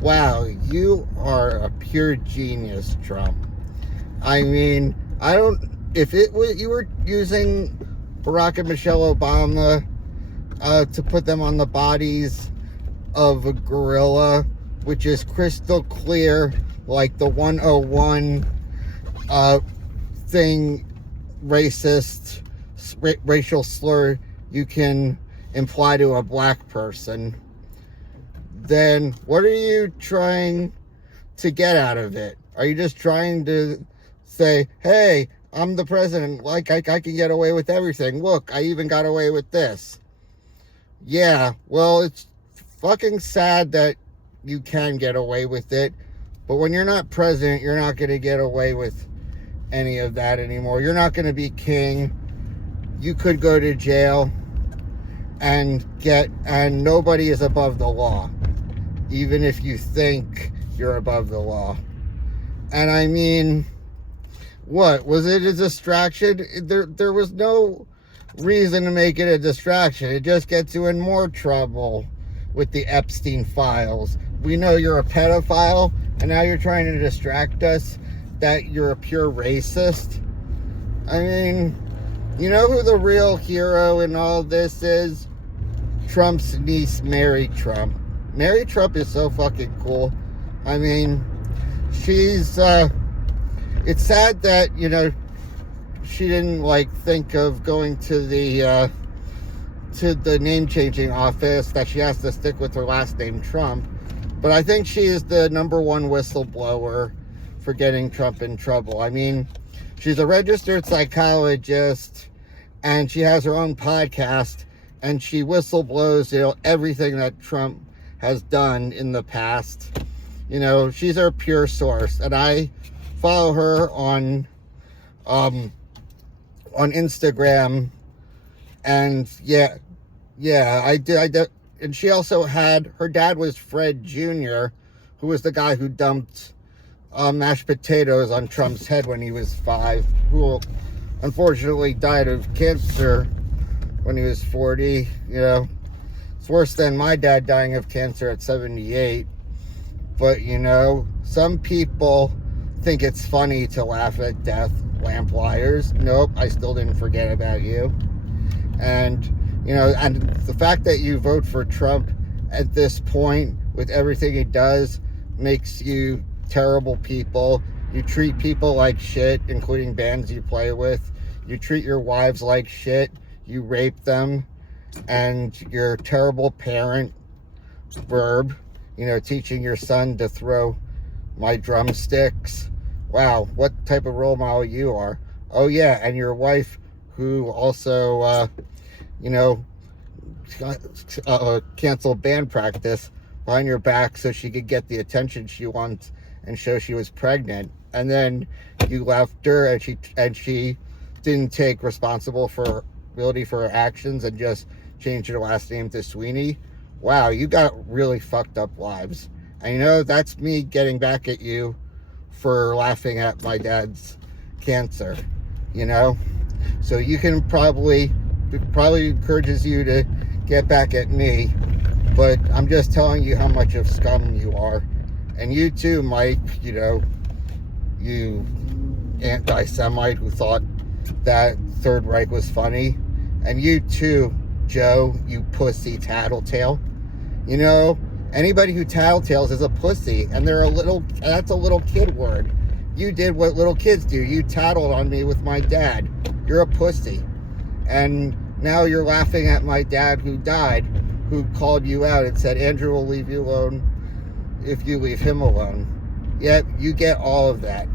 Wow, you are a pure genius, Trump. I mean, I don't. If it was you were using Barack and Michelle Obama to put them on the bodies of a gorilla, which is crystal clear, like the 101 thing, racist, racial slur you can imply to a black person, then what are you trying to get out of it? Are you just trying to say, hey, I'm the president, like I can get away with everything. Look, I even got away with this. Yeah, well, it's fucking sad that you can get away with it, but when you're not president, you're not going to get away with any of that anymore. You're not going to be king. You could go to jail and nobody is above the law, even if you think you're above the law. And I mean, what was it, a distraction? There was no reason to make it a distraction. It just gets you in more trouble with the Epstein files. We know you're a pedophile, and now you're trying to distract us that you're a pure racist. I mean, you know who the real hero in all this is? Trump's niece, Mary Trump. Mary Trump is so fucking cool. I mean, she's it's sad that, you know, she didn't think of going to the name changing office, that she has to stick with her last name, Trump. But I think she is the number one whistleblower for getting Trump in trouble. I mean, she's a registered psychologist, and she has her own podcast, and she whistleblows, you know, everything that Trump has done in the past. You know, she's our pure source, and I follow her on Instagram, and yeah, I did. And she also had, her dad was Fred Jr., who was the guy who dumped mashed potatoes on Trump's head when he was 5, who unfortunately died of cancer when he was 40. You know, it's worse than my dad dying of cancer at 78. But, you know, some people think it's funny to laugh at death, lampliers. Nope, I still didn't forget about you. And, you know, and the fact that you vote for Trump at this point with everything he does makes you terrible people. You treat people like shit, including bands you play with. You treat your wives like shit. You rape them. And you're a terrible parent. Verb. You know, teaching your son to throw my drumsticks. Wow, what type of role model you are. Oh yeah, and your wife, who also, you know, canceled band practice behind your back so she could get the attention she wants and show she was pregnant. And then you left her, and she didn't take responsibility for her actions and just changed her last name to Sweeney. Wow, you got really fucked up lives. And you know, that's me getting back at you for laughing at my dad's cancer, you know? So you can probably encourages you to get back at me, but I'm just telling you how much of scum you are. And you too, Mike, you know, you anti-Semite who thought that Third Reich was funny. And you too, Joe, you pussy tattletale. You know, anybody who tattletales is a pussy, and that's a little kid word. You did what little kids do. You tattled on me with my dad. You're a pussy. And now you're laughing at my dad who died, who called you out and said, Andrew will leave you alone if you leave him alone. Yet you get all of that.